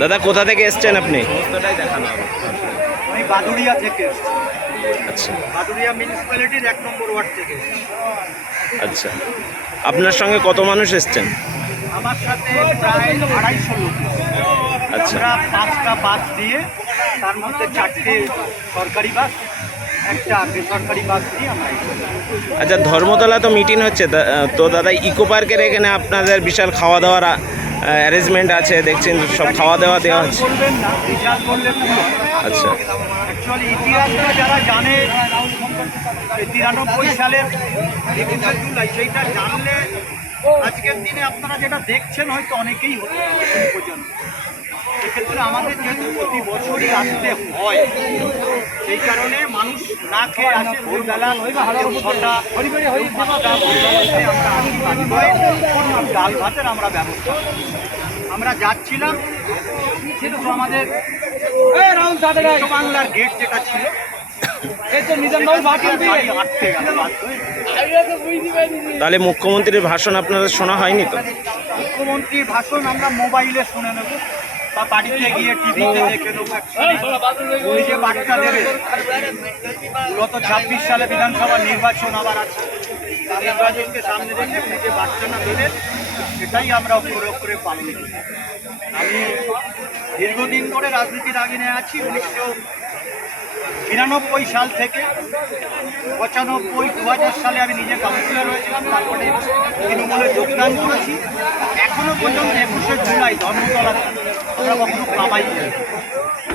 দাদা কোথা থেকে এসছেন আপনি? দেখানো আমি বাদুড়িয়া থেকে আচ্ছা। বাদুড়িয়া মিউনিসিপ্যালিটির এক নম্বর ওয়ার্ড থেকে আচ্ছা। আপনার সঙ্গে কত মানুষ এসছেন? আমার সাথে প্রায় আড়াইশো লোক। আচ্ছা। পাঁচটা বাস দিয়ে তার মধ্যে চারটে সরকারি বাস একটা বেসরকারি বাস দিয়ে আমরা আচ্ছা ধর্মতলা তো মিটিং হচ্ছে। তো দাদা ইকো পার্কের এখানে আপনাদের বিশাল খাওয়া দাওয়ার অ্যারেঞ্জমেন্ট আছে, দেখছেন, সব খাওয়া দাওয়া দেওয়া নয়। আচ্ছা যারা জানে তিরানব্বই সেইটা আজকের দিনে আপনারা যেটা দেখছেন, হয়তো অনেকেই হতে সেক্ষেত্রে আমাদের যেহেতু প্রতি বছরই আসতে হয় সেই কারণে মানুষ না খেয়ে আসে ভোরবেলা ছটা পাঁচটা আমরা আসি বাড়ি ডাল ভাতের আমরা ব্যবস্থা আমরা যাচ্ছিলাম কিন্তু আমাদের বাংলার গেট যেটা ছিল। তাহলে মুখ্যমন্ত্রীর ভাষণ আপনাদের শোনা হয়নি তো? মুখ্যমন্ত্রীর ভাষণ আমরা মোবাইলে শুনে নেব। বা বাড়িতে গিয়ে টিভিতে দেখে actually যে বার্তা দেবে, গত ছাব্বিশ সালে বিধানসভা নির্বাচন আবার আছে। নির্বাচনকে সামনে রেখে উনি যে বার্তাটা দেবেন, সেটাই আমরা অক্ষরে অক্ষরে পালন করি আমি দীর্ঘদিন ধরে রাজনীতির আগে আছি। উনিশশো বিরানব্বই সাল থেকে পঁচানব্বই দু সালে আমি নিজে কাউন্সিলর হয়েছিলাম, তারপরে তৃণমূলে যোগদান করেছি। এখনও পর্যন্ত একুশে জুলাই ধর্মতলাতে আমরা কখনো করি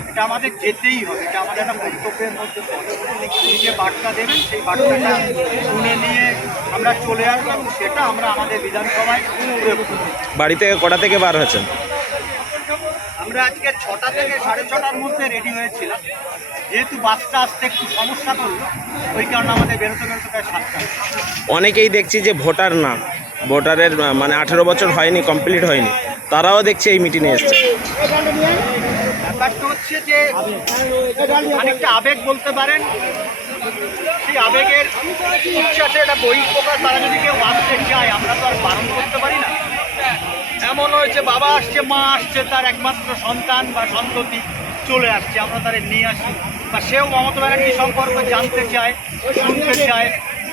এটা আমাদের যেতেই হবে এটা আমাদের একটা কর্তব্যের মধ্যে। উনি যে বার্তা দেবেন সেই বার্তাটা শুনে নিয়ে আমরা চলে আসব এবং সেটা আমরা আমাদের বিধানসভায় প্রয়োগ করব বাড়ি থেকে কটা থেকে বার হয়েছেন? আমরা আজকে ছটা থেকে সাড়ে ছটার মধ্যে রেডি হয়েছিলাম। যেহেতু বাসটা আসতে একটু সমস্যা করল ওই কারণে আমাদের বেরোতে বেরোতে প্রায় সাতটা। অনেকেই দেখছি যে ভোটার না। ভোটারের মানে আঠেরো বছর হয়নি কমপ্লিট হয়নি। তারাও দেখছে এই মিটিংয়ে এসছে। ব্যাপারটা হচ্ছে যে অনেকটা আবেগ বলতে পারেন, সেই আবেগের উচ্ছ্বাসে একটা বই প্রকার তারা যদি কেউ আসতে চায়, আমরা তো আর বারণ করতে পারি না। এমন হয়েছে, বাবা আসছে, মা আসছে, তার একমাত্র সন্তান বা সন্ততি চলে আসছে, আমরা তাদের নিয়ে আসি। বা সেও মমতা ব্যানার্জি সম্পর্কে জানতে চায়, শুনতে চায়,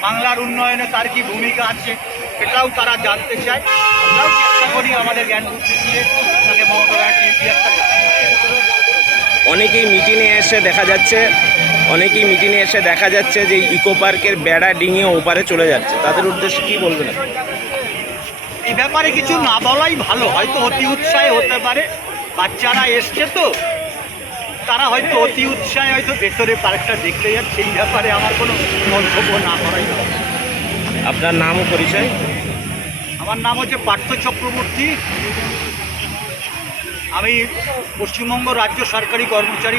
বাংলার উন্নয়নে তার কি ভূমিকা আছে? সেটাও তারা জানতে চায় আমরাও চেষ্টা করি আমাদের জ্ঞান বুদ্ধি দিয়ে তাকে মমতা। অনেকেই মিটিংয়ে এসে দেখা যাচ্ছে অনেকেই মিটিংয়ে এসে দেখা যাচ্ছে যে ইকো পার্কের বেড়া ডিঙিয়ে ওপারে চলে যাচ্ছে তাদের উদ্দেশ্যে কি বলবেন? এই ব্যাপারে কিছু না বলাই ভালো হয়তো অতি উৎসাহে হতে পারে বাচ্চারা এসছে তো তারা হয়তো অতি উৎসাহে হয়তো ভেতরে পার্কটা দেখতে যাচ্ছে এই ব্যাপারে আমার কোনো মন্তব্য না করাই ভালো। আপনার নাম পরিচয় আমার নাম হচ্ছে পার্থ চক্রবর্তী। আমি পশ্চিমবঙ্গ রাজ্য সরকারি কর্মচারী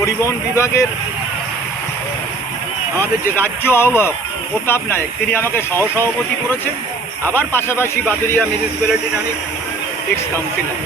পরিবহন বিভাগের আমাদের যে রাজ্য আহ্বায়ক প্রতাপ নায়ক, তিনি আমাকে সহসভাপতি করেছেন। আবার পাশাপাশি বাদুরিয়া মিউনিসিপ্যালিটির আমি এক্স কাউন্সিলর